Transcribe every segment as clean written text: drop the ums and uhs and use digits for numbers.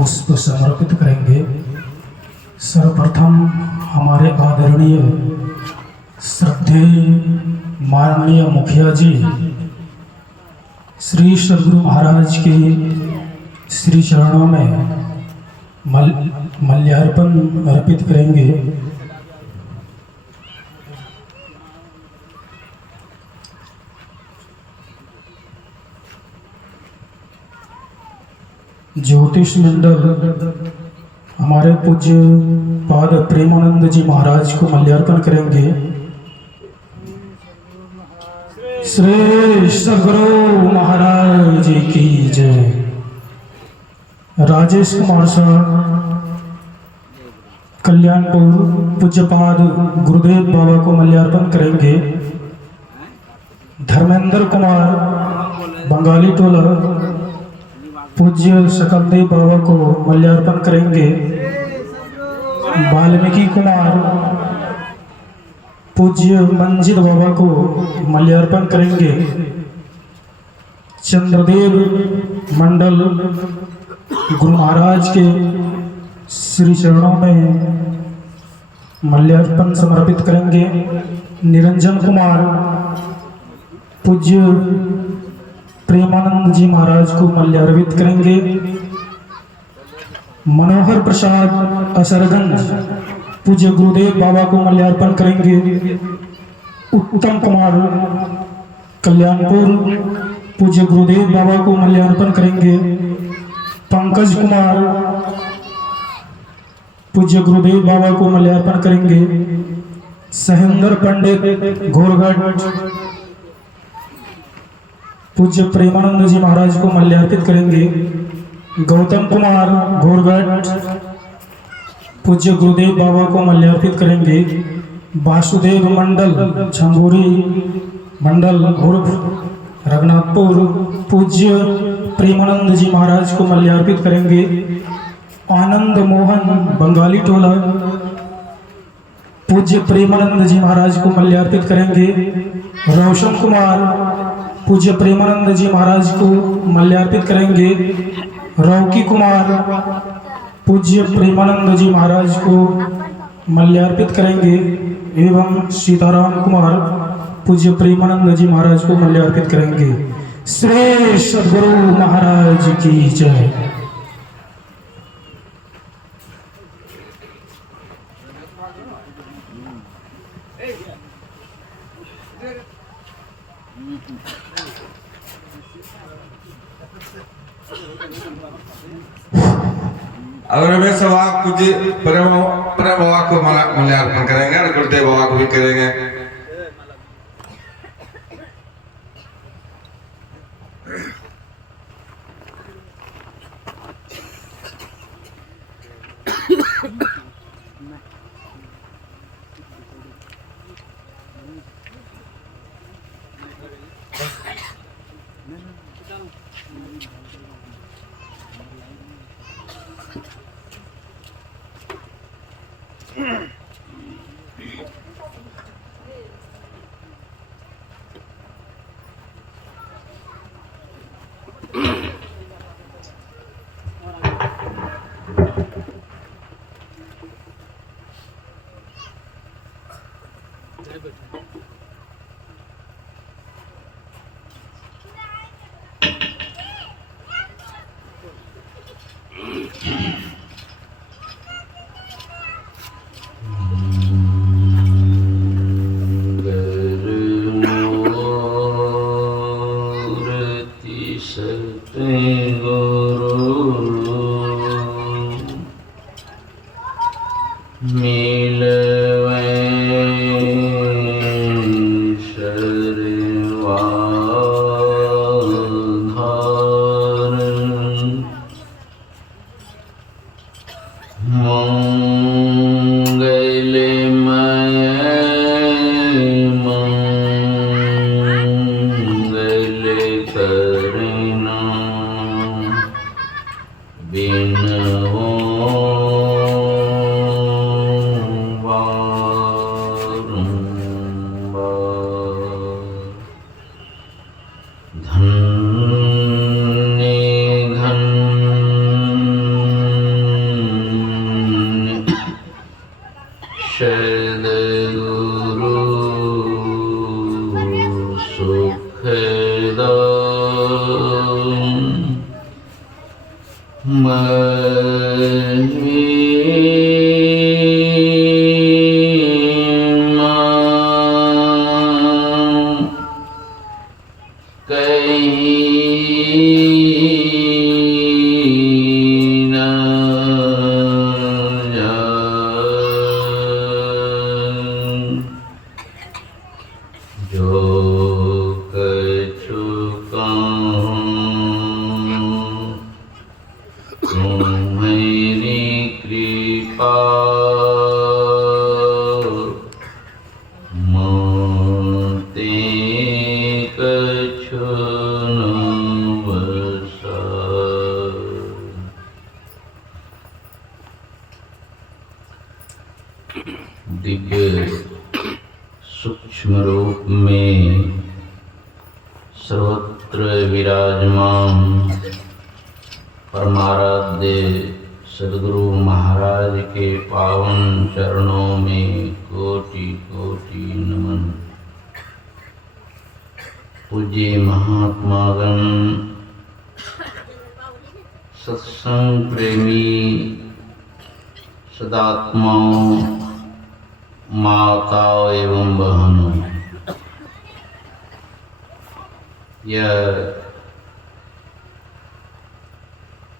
पुष्प समर्पित करेंगे। सर्वप्रथम हमारे आदरणीय श्रद्धेय माननीय मुखिया जी श्री सद्गुरु महाराज के श्री चरणों में माल्यार्पण अर्पित करेंगे। ज्योतिष मंडल हमारे पूज्य पाद प्रेमानंद जी महाराज को माल्यार्पण करेंगे। श्री सद्गुरु महाराज की जय। राजेश कुमार साहब कल्याणपुर पूज्यपाद गुरुदेव बाबा को माल्यार्पण करेंगे। धर्मेंद्र कुमार बंगाली टोला पूज्य सकलदेव बाबा को माल्यार्पण करेंगे। वाल्मीकि कुमार पूज्य मंजिल बाबा को माल्यार्पण करेंगे। चंद्रदेव मंडल गुरु महाराज के श्री चरणों में माल्यार्पण समर्पित करेंगे। निरंजन कुमार पूज्य प्रेमानंद जी महाराज को माल्यार्पित करेंगे। मनोहर प्रसाद असरगंज पूज्य गुरुदेव बाबा को माल्यार्पण करेंगे। उत्तम कुमार कल्याणपुर पूज्य गुरुदेव बाबा को माल्यार्पण करेंगे। पंकज कुमार पूज्य गुरुदेव बाबा को माल्यार्पण करेंगे। सहेंद्र पंडित घोरघट पूज्य प्रेमानंद जी महाराज को माल्यार्पित करेंगे। गौतम कुमार घोरघट पूज्य गुरुदेव बाबा को माल्यार्पित करेंगे। वासुदेव मंडल छंगोरी मंडल उर्फ रघुनाथपुर पूज्य प्रेमानंद जी महाराज को माल्यार्पित करेंगे। आनंद मोहन बंगाली टोला पूज्य प्रेमानंद जी महाराज को माल्यार्पित करेंगे। रोशन कुमार पूज्य प्रेमानंद जी महाराज को माल्यार्पित करेंगे। रौकी कुमार पूज्य प्रेमानंद जी महाराज को माल्यार्पित करेंगे एवं सीताराम कुमार पूज्य प्रेमानंद जी महाराज को माल्यार्पित करेंगे। श्री सद्गुरु महाराज की जय। अगर वे सभा कुछ प्रेम बाबा को माल्यार्पण करेंगे और गुरुदेव बाबा को भी करेंगे। दिव्य सूक्ष्म रूप में सर्वत्र विराजमान परमाराध्य सद्गुरु महाराज के पावन चरणों में कोटि कोटि नमन। पूज्य महात्मागण, सत्संग प्रेमी सदात्माओं, माताओं एवं बहनों, यह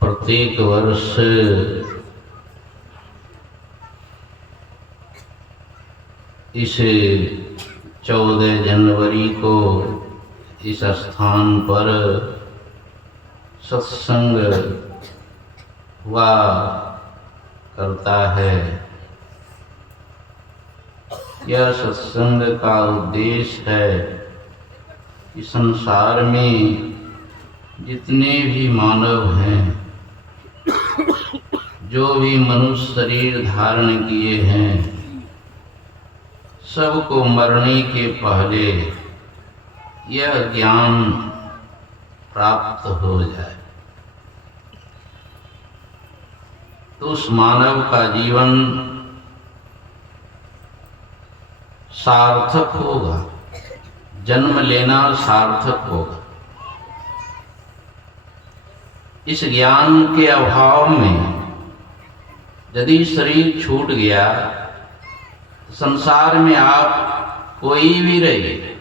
प्रत्येक वर्ष इस 14 जनवरी को इस स्थान पर सत्संग हुआ करता है। यह सत्संग का उद्देश्य है कि संसार में जितने भी मानव हैं, जो भी मनुष्य शरीर धारण किए हैं, सबको मरने के पहले यह ज्ञान प्राप्त हो जाए तो उस मानव का जीवन सार्थक होगा, जन्म लेना सार्थक होगा। इस ज्ञान के अभाव में यदि शरीर छूट गया, संसार में आप कोई भी रहिए,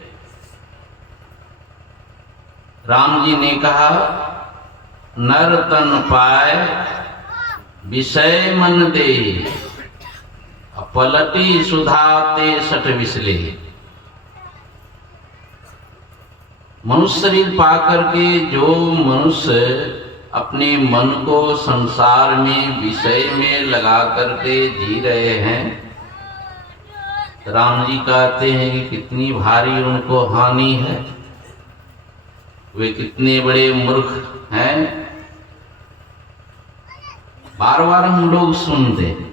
राम जी ने कहा, नर तन पाए विषय मन दे, पलटी सुधाते सठ विसले। मनुष्य शरीर पाकर के जो मनुष्य अपने मन को संसार में विषय में लगा करके जी रहे हैं, राम जी कहते हैं कि कितनी भारी उनको हानि है, वे कितने बड़े मूर्ख हैं। बार बार हम लोग सुनते हैं,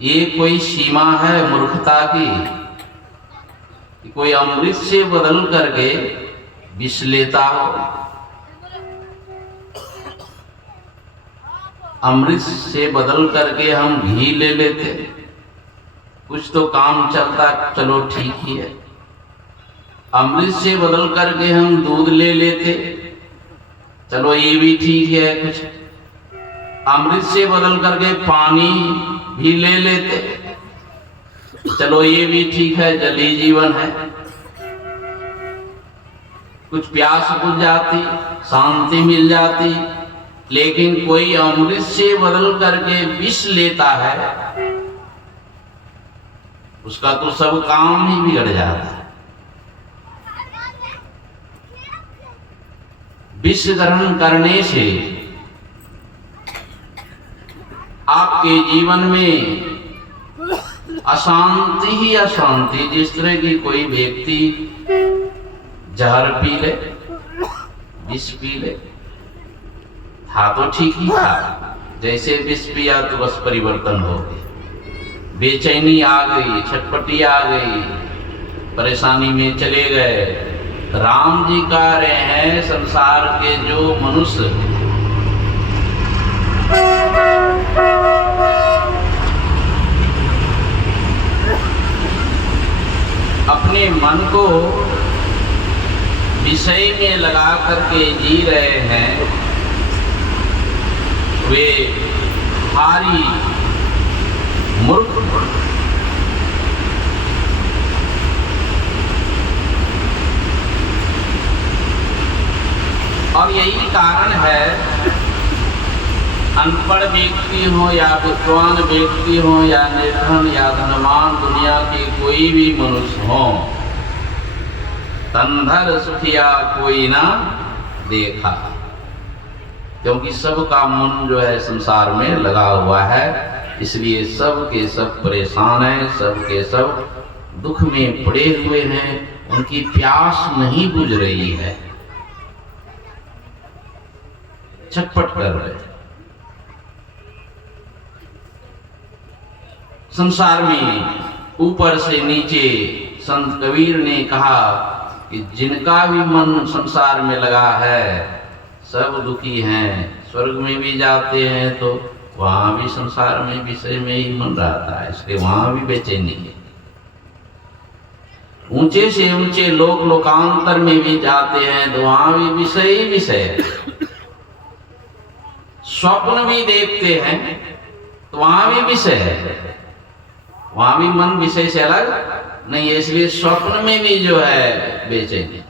ये कोई सीमा है मूर्खता की कि कोई अमृत से बदल करके विष लेता हो। अमृत से बदल करके हम घी ले लेते, कुछ तो काम चलता, चलो ठीक ही है। अमृत से बदल करके हम दूध ले लेते, चलो ये भी ठीक है। कुछ अमृत से बदल करके पानी भी ले लेते, चलो ये भी ठीक है, जल ही जीवन है। कुछ प्यास बुझ जाती, शांति मिल जाती, लेकिन कोई अमृत से बदल करके विष लेता है, उसका तो सब काम ही बिगड़ जाता है। विष ग्रहण करने से आपके जीवन में अशांति ही अशांति। जिस तरह की कोई व्यक्ति जहर पी ले, विष पी ले, था तो ठीक ही था, जैसे विष पिया तो बस परिवर्तन हो गया, बेचैनी आ गई, छटपटी आ गई, परेशानी में चले गए। राम जी कह रहे हैं, संसार के जो मनुष्य अपने मन को विषय में लगा करके जी रहे हैं वे भारी मूर्ख। और यही कारण है, अनपढ़ व्यक्ति हो या विद्वान व्यक्ति हो या निर्धन या धनवान, दुनिया के कोई भी मनुष्य हो, तंधर सुखिया कोई ना देखा, क्योंकि सबका मन जो है संसार में लगा हुआ है। इसलिए सब के सब परेशान हैं, सब के सब दुख में पड़े हुए हैं, उनकी प्यास नहीं बुझ रही है, छटपट कर रहे हैं। संसार में ऊपर से नीचे संत कबीर ने कहा कि जिनका भी मन संसार में लगा है सब दुखी हैं। स्वर्ग में भी जाते हैं तो वहां भी संसार में विषय में ही मन रहता है, इसलिए वहां भी बेचैनी है। ऊंचे से ऊंचे लोक लोकांतर में भी जाते हैं तो वहां भी विषय ही विषय है। स्वप्न भी देखते हैं तो वहां भी विषय है, वहां भी मन विषय से अलग नहीं है, इसलिए स्वप्न में भी जो है बेचैनी।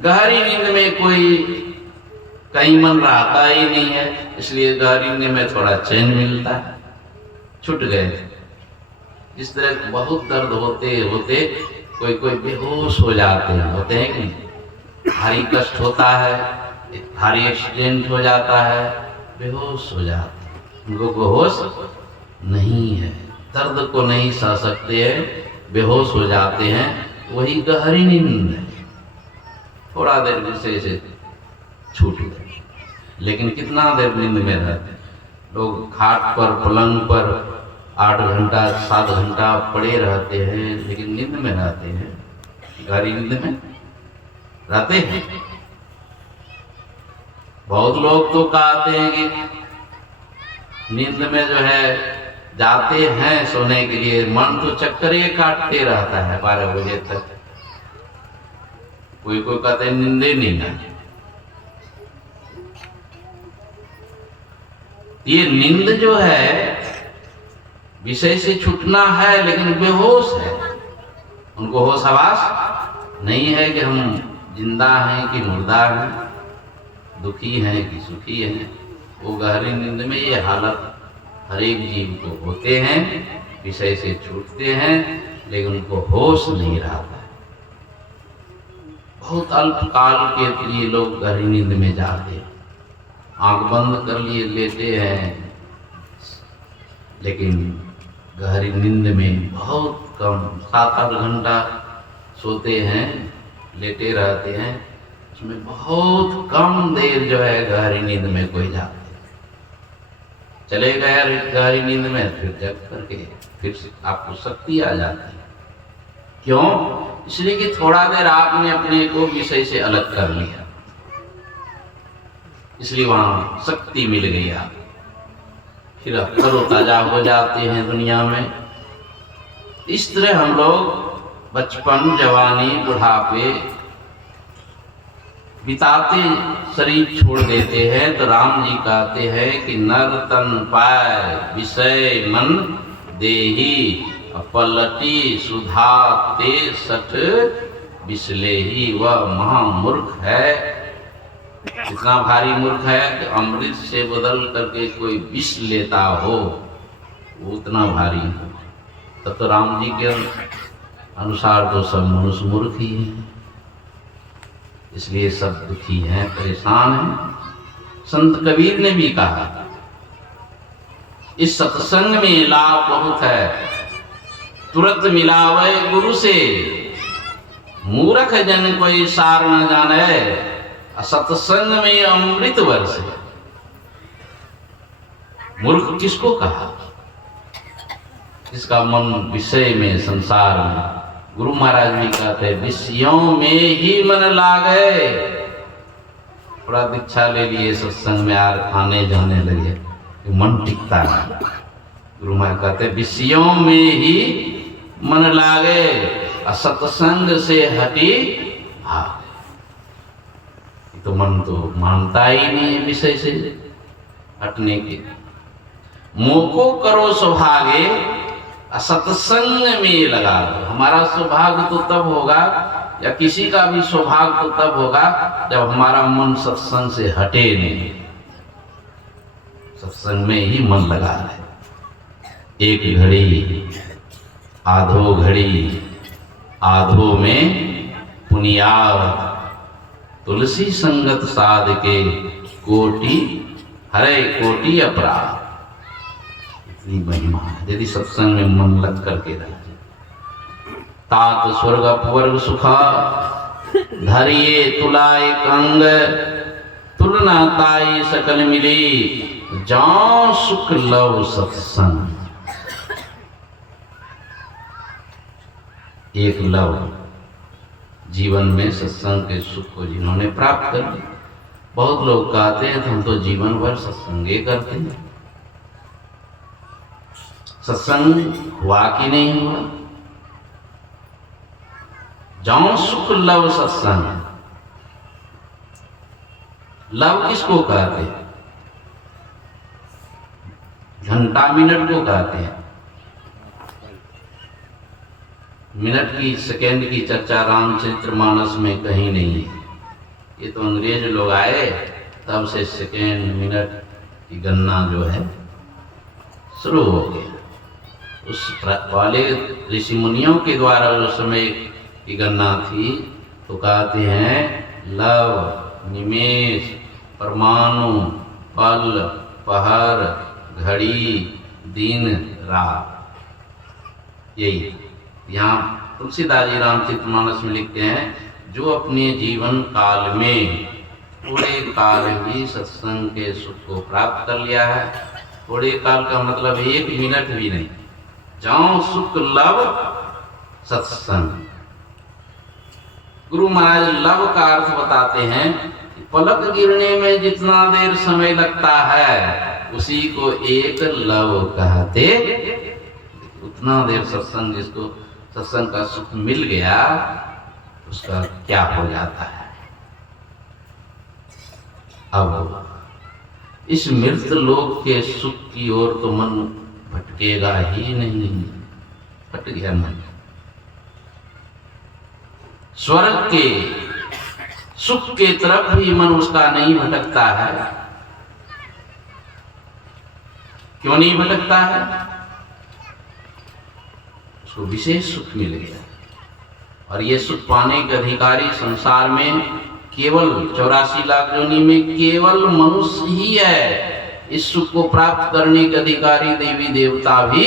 गहरी नींद में कोई कहीं मन रहता ही नहीं है, इसलिए गहरी नींद में थोड़ा चैन मिलता है, छूट गए। इस तरह बहुत दर्द होते होते कोई कोई बेहोश हो जाते हैं, होते हैं कि नहीं? भारी कष्ट होता है, भारी एक्सीडेंट हो जाता है, बेहोश हो जाते हैं, उनको कोई होश नहीं है, दर्द को नहीं सह सकते हैं, बेहोश हो जाते हैं, वही गहरी नींद है। थोड़ा देर विषय से छूट गए, लेकिन कितना देर नींद में रहते हैं लोग? खाट पर पलंग पर 8 घंटा 7 घंटा पड़े रहते हैं, लेकिन नींद में रहते हैं, गहरी नींद में रहते हैं। बहुत लोग तो कहते हैं कि नींद में जो है जाते हैं सोने के लिए, मन तो चक्कर ये काटते रहता है 12 बजे तक। कोई कोई कहते हैं नींदे नहीं है। ये नींद जो है विषय से छूटना है, लेकिन बेहोश है, उनको होश हवास नहीं है कि हम जिंदा हैं कि मुर्दा हैं, दुखी हैं कि सुखी हैं। वो गहरी नींद में ये हालत हर एक जीव को होते हैं, विषय से छूटते हैं, लेकिन उनको होश नहीं रहता है। बहुत अल्प काल के लिए लोग गहरी नींद में जाते हैं, आंख बंद कर लिए लेते हैं, लेकिन गहरी नींद में बहुत कम 7-8 घंटा सोते हैं, लेटे रहते हैं, उसमें बहुत कम देर जो है गहरी नींद में कोई जाते हैं। चले गए गहरी नींद में, फिर जग करके फिर आपको शक्ति आ जाती है। क्यों? इसलिए कि थोड़ा देर आपने अपने को विषय से अलग कर लिया, इसलिए वहां शक्ति मिल गई आप, फिर आप तरोताजा हो जाते हैं दुनिया में। इस तरह हम लोग बचपन, जवानी, बुढ़ापे बिताते शरीर छोड़ देते हैं, तो राम जी कहते हैं कि नर तन पाए विषय मन देही, पलटी सुधा ते सठ बिसलेही। वह महामूर्ख है, इतना भारी मूर्ख है कि अमृत से बदल करके कोई विष लेता हो, वो उतना भारी हो। तब तो राम जी के अनुसार तो सब मनुष्य मूर्ख ही है, इसलिए सब दुखी हैं, परेशान हैं। संत कबीर ने भी कहा इस सत्संग में लाभ बहुत है, तुरंत मिलावे गुरु से, मूर्ख जन कोई सार न जाने, सत्संग में अमृत वर्ष। मूर्ख किसको कहा? जिसका मन विषय में, संसार में। गुरु महाराज भी कहते हैं विषयों में ही मन लागे। थोड़ा दीक्षा ले लिए, सत्संग में आने जाने लगे, मन टिकता है। गुरु महाराज कहते हैं विषयों में ही मन लागे, सत्संग से हटे भाग। तो मन तो मानता ही नहीं है विषय से हटने के। मोको करो सौभाग्य सत्संग में लगा लो। हमारा सौभाग्य तो तब होगा, या किसी का भी सौभाग्य तो तब होगा जब हमारा मन सत्संग से हटे नहीं, सत्संग में ही मन लगा रहे। एक घड़ी आधो घड़ी आधो में पुनियावत, तुलसी संगत साध के कोटि हरे कोटि अपराध। इतनी महिमा है यदि सत्संग में मन लग करके रहे। तात स्वर्ग अपवर्ग सुखा धरिए तुलाए कंग, तुलना ताई सकल मिली जाओ सुख लव सत्संग। एक लव जीवन में सत्संग के सुख को जिन्होंने प्राप्त कर लिया। बहुत लोग कहते हैं हम तो जीवन भर सत्संगे करते हैं, सत्संग हुआ कि नहीं हुआ। जाओ सुख लव सत्संग। लव किसको कहते हैं? घंटा मिनट को कहते हैं। मिनट की सेकंड की चर्चा रामचरितमानस में कहीं नहीं है। ये तो अंग्रेज लोग आए तब से सेकंड मिनट की गणना जो है शुरू हो गया। उस पहले ऋषि मुनियों के द्वारा उस समय की गणना थी तो कहते हैं लव, निमेष, परमाणु, पल, पहर, घड़ी, दिन, रात, यही। यहाँ तुलसीदास जी रामचरितमानस में लिखते हैं जो अपने जीवन काल में थोड़े काल भी सत्संग के सुख को प्राप्त कर लिया है। थोड़े काल का मतलब 1 मिनट भी नहीं। जाओ सुख लव सत्संग। गुरु महाराज लव का अर्थ बताते हैं कि पलक गिरने में जितना देर समय लगता है उसी को एक लव कहते। उतना देर सत्संग, जिसको सत्संग का सुख मिल गया उसका क्या हो जाता है। अब इस मृत लोक के सुख की ओर तो मन भटकेगा ही नहीं। भटक गया मन। स्वर्ग के सुख के तरफ भी मन उसका नहीं भटकता है। क्यों नहीं भटकता है? उसको विशेष सुख मिल गया और ये सुख पाने के अधिकारी संसार में केवल 84 लाख योनि में केवल मनुष्य ही है। इस सुख को प्राप्त करने के अधिकारी देवी देवता भी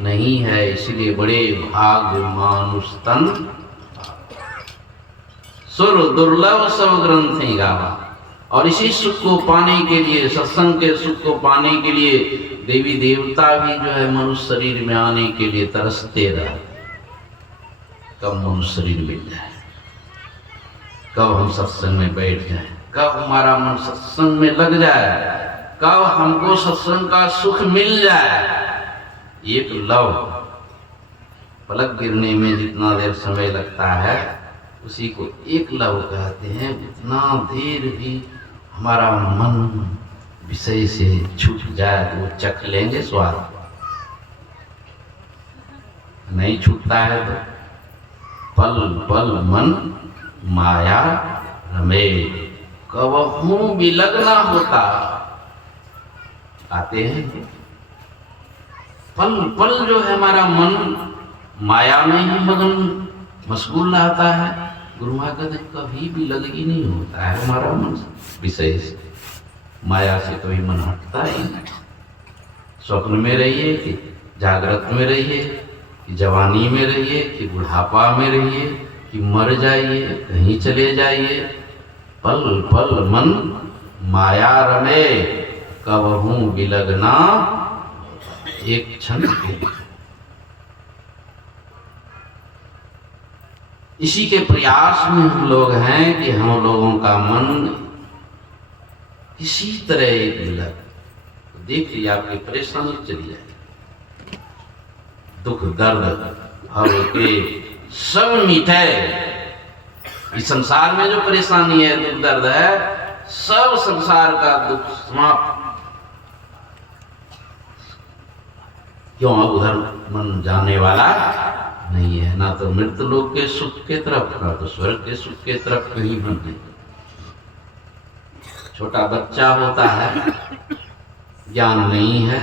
नहीं है। इसलिए बड़े भाग्य मानुष तन सुर दुर्लभ सब ग्रंथ ही गावा। और इसी सुख को पाने के लिए, सत्संग के सुख को पाने के लिए देवी देवता भी जो है मनुष्य शरीर में आने के लिए तरसते रहे। कब मनुष्य शरीर मिल जाए, कब हम सत्संग में बैठ जाएं, कब हमारा मन सत्संग में लग जाए, कब हमको सत्संग का सुख मिल जाए। एक लव, पलक गिरने में जितना देर समय लगता है उसी को एक लव कहते हैं। जितना देर भी हमारा मन विषय से छूट जाए तो वो चख लेंगे स्वाद। नहीं छूटता है तो पल पल मन माया रमे, कबहू विलग ना होता। आते हैं पल पल जो है हमारा मन माया में ही मगन मशगूल रहता है। गुरु महाराज कहते कभी भी लग ही नहीं होता है हमारा मन विषय से। माया से कभी मन हटता ही नहीं। स्वप्न में रहिए कि जागृत में रहिए, कि जवानी में रहिए, कि बुढ़ापा में रहिए, कि मर जाइए, कहीं चले जाइए, पल पल मन माया रमे, कबहू विलगना एक क्षण के। इसी के प्रयास में हम लोग हैं कि हम लोगों का मन इसी तरह एक लग। तो देखिए आपकी परेशानी चली जाएगी। दुख दर्द भव के सब मिटे। इस संसार में जो परेशानी है, दुख दर्द है, सब संसार का दुख समाप्त। क्यों? अब उधर मन जाने वाला नहीं है, ना तो मृत लोक के सुख के तरफ, ना तो स्वर्ग के सुख के तरफ कहीं मन नहीं। छोटा बच्चा होता है, ज्ञान नहीं है,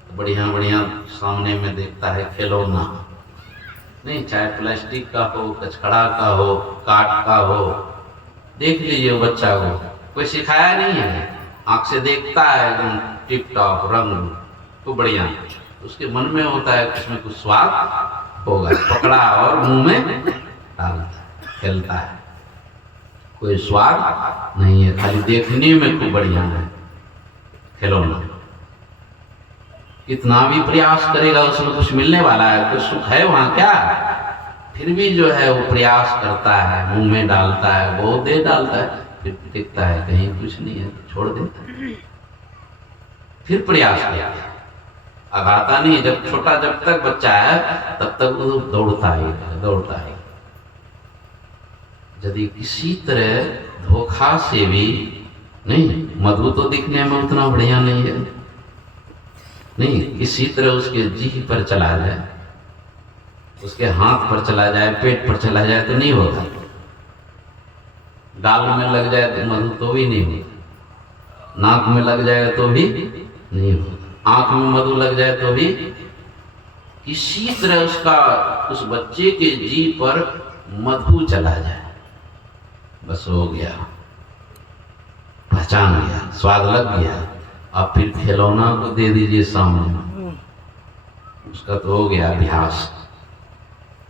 तो बढ़िया बढ़िया सामने में देखता है खिलौना, नहीं चाहे प्लास्टिक का हो, कचकड़ा का हो, काठ का हो, देख लीजिए बच्चा को, कोई सिखाया नहीं है, आंख से देखता है एकदम टिप टॉप रंग तो बढ़िया, उसके मन में होता है इसमें कुछ स्वाद होगा, पकड़ा और मुंह में डालता, खेलता है, कोई स्वाद नहीं है, खाली देखने में खूब बढ़िया है खिलौना। कितना भी प्रयास करेगा उसमें कुछ मिलने वाला है, कुछ सुख है वहां क्या? फिर भी जो है वो प्रयास करता है, मुंह में डालता है, बहुत देर डालता है, फिर देखता है कहीं कुछ नहीं है, छोड़ देता है, फिर प्रयास किया, अब आता नहीं है। जब छोटा, जब तक बच्चा है तब तक वो दौड़ता है। यदि किसी तरह धोखा से भी नहीं, मधु तो दिखने में उतना बढ़िया नहीं है, नहीं किसी तरह उसके जीभ पर चला जाए, उसके हाथ पर चला जाए, पेट पर चला जाए तो नहीं होगा, गाल में लग जाए तो मधु तो भी नहीं होगा, नाक में लग जाए तो भी नहीं होगा, आंख में मधु लग जाए तो भी, किसी तरह उसका, उस बच्चे के जीभ पर मधु चला जाए, बस हो गया, पहचान गया, स्वाद लग गया। अब फिर खिलौना को दे दीजिए सामने, उसका तो हो गया अभ्यास।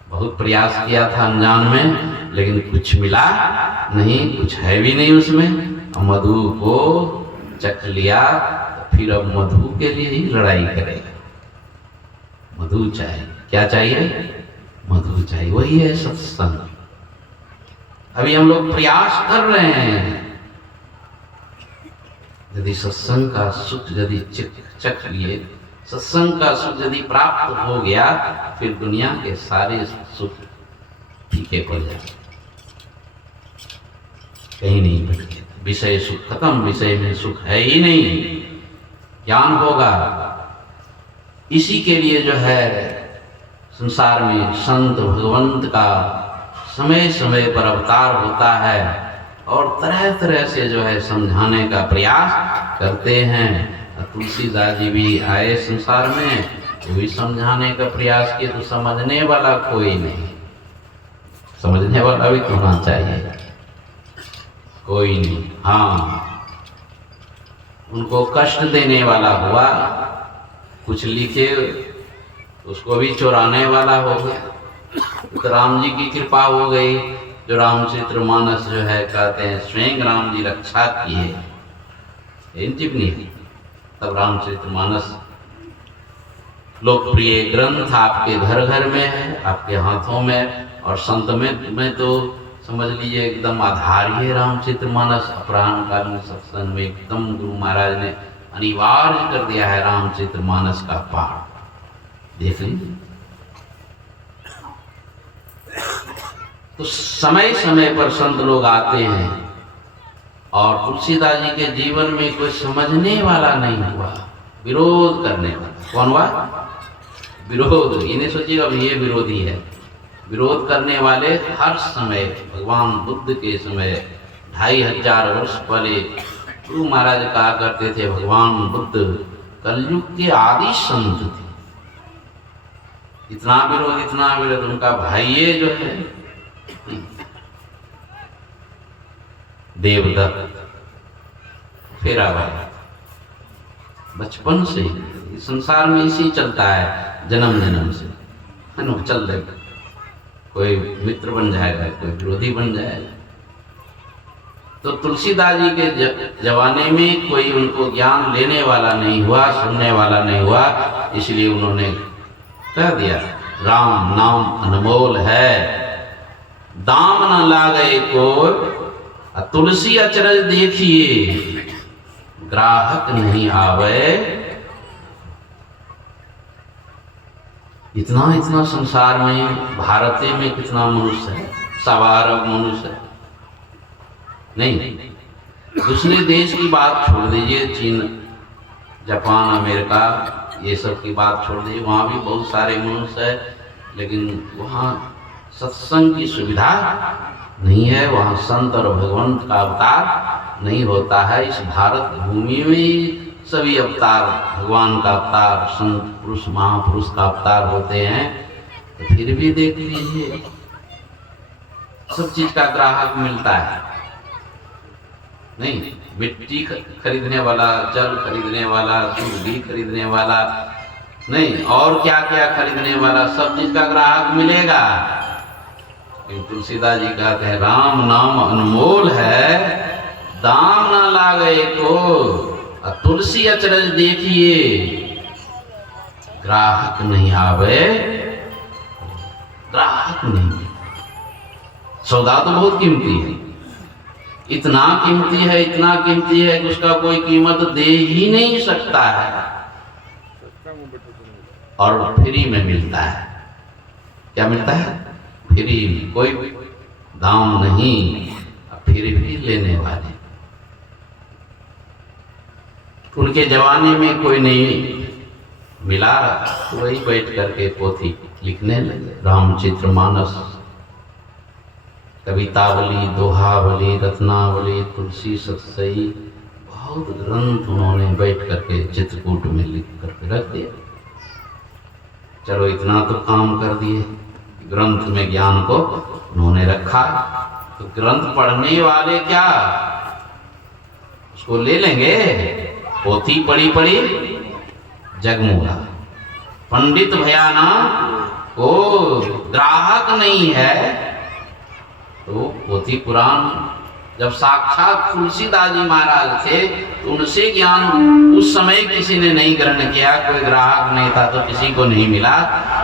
बहुत प्रयास किया था अनजान में, लेकिन कुछ मिला नहीं, कुछ है भी नहीं उसमें, मधु को चख लिया, फिर अब मधु के लिए ही लड़ाई करेगा। मधु चाहिए, क्या चाहिए? मधु चाहिए, वही है सत्संग। अभी हम लोग प्रयास कर रहे हैं, यदि सत्संग का सुख यदि चख लिए, सत्संग का सुख यदि प्राप्त हो गया, फिर दुनिया के सारे सुख फीके पड़ जाते, कहीं नहीं भटके, विषय सुख खत्म, विषय में सुख है ही नहीं, ज्ञान होगा। इसी के लिए जो है संसार में संत भगवंत का समय समय पर अवतार होता है और तरह तरह से जो है समझाने का प्रयास करते हैं। तुलसीदास जी भी आए संसार में, वो भी समझाने का प्रयास किए, तो समझने वाला कोई नहीं, समझने वाला भी तो होना चाहिए, कोई नहीं। हाँ, उनको कष्ट देने वाला हुआ, कुछ लिखे उसको भी चुराने वाला हो गया, तो राम जी की कृपा हो गई, जो रामचरितमानस जो है कहते हैं स्वयं राम जी रक्षा किए, नहीं, तब रामचरितमानस लोकप्रिय ग्रंथ आपके घर घर में है, आपके हाथों में, और संत में तो समझ लीजिए एकदम आधार ही है रामचरितमानस। अपराह्न काल में सत्संग में एकदम गुरु महाराज ने अनिवार्य कर दिया है रामचरितमानस का पाठ, देख लीजिए। तो समय समय पर संत लोग आते हैं, और तुलसीदास जी के जीवन में कोई समझने वाला नहीं हुआ, विरोध करने वाला। कौन हुआ? विरोध। इन्हें सोचिएगा अब ये विरोधी है, विरोध करने वाले हर समय, भगवान बुद्ध के समय 2500 वर्ष पहले गुरु महाराज कहा करते थे, भगवान बुद्ध कलयुग के आदि संत थे। इतना विरोध, उनका भाई जो है देवदत्त, फेरा वाला, बचपन से संसार में इसी चलता है, जन्म जन्म से है ना, चल रहे, कोई मित्र बन जाएगा, कोई विरोधी बन जाएगा। तो तुलसीदास जी के जमाने में कोई उनको ज्ञान लेने वाला नहीं हुआ, सुनने वाला नहीं हुआ, इसलिए उन्होंने कह दिया राम नाम अनमोल है, दाम न लागे कोई, तुलसी अचरज देखिए ग्राहक नहीं आवे। इतना इतना संसार में, भारत में कितना मनुष्य है, 1.25 अरब मनुष्य है। नहीं, दूसरे देश की बात छोड़ दीजिए, चीन, जापान, अमेरिका, ये सब की बात छोड़ दीजिए, वहाँ भी बहुत सारे मनुष्य है, लेकिन वहाँ सत्संग की सुविधा नहीं है, वहाँ संत और भगवंत का अवतार नहीं होता है। इस भारत भूमि में सभी अवतार भगवान का अवतार, संत पुरुष महापुरुष का अवतार होते हैं। तो फिर भी देख लीजिए, सब चीज का ग्राहक मिलता है। नहीं, मिट्टी खरीदने वाला, जल खरीदने वाला, दूध घी खरीदने वाला, नहीं और क्या क्या खरीदने वाला, सब चीज का ग्राहक मिलेगा। लेकिन तुलसीदास जी कहते हैं, राम नाम अनमोल है, दाम ना लागे को, तुलसी अचरज देखिए, ग्राहक नहीं आवे, ग्राहक नहीं। सौदा तो बहुत कीमती है, इतना कीमती है, इतना कीमती है कि उसका कोई कीमत दे ही नहीं सकता है, और फ्री में मिलता है। क्या मिलता है? फ्री, कोई दाम नहीं, फिर भी लेने वाले। उनके जमाने में कोई नहीं मिला, तो वही बैठ करके पोथी लिखने लगे, रामचरितमानस, कवितावली, दोहावली, रत्नावली, तुलसी सतसई, बहुत ग्रंथ उन्होंने बैठ करके चित्रकूट में लिख करके रख दिया। चलो इतना तो काम कर दिए, ग्रंथ में ज्ञान को उन्होंने रखा। तो ग्रंथ पढ़ने वाले क्या उसको ले लेंगे? पोथी पढ़ी पढ़ी जगमूला, पंडित भयाना को ग्राहक नहीं है। तो पोथी पुराण जब साक्षात तुलसीदास जी महाराज थे, तो उनसे ज्ञान उस समय किसी ने नहीं ग्रहण किया, कोई ग्राहक नहीं था तो किसी को नहीं मिला।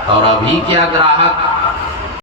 और अभी क्या ग्राहक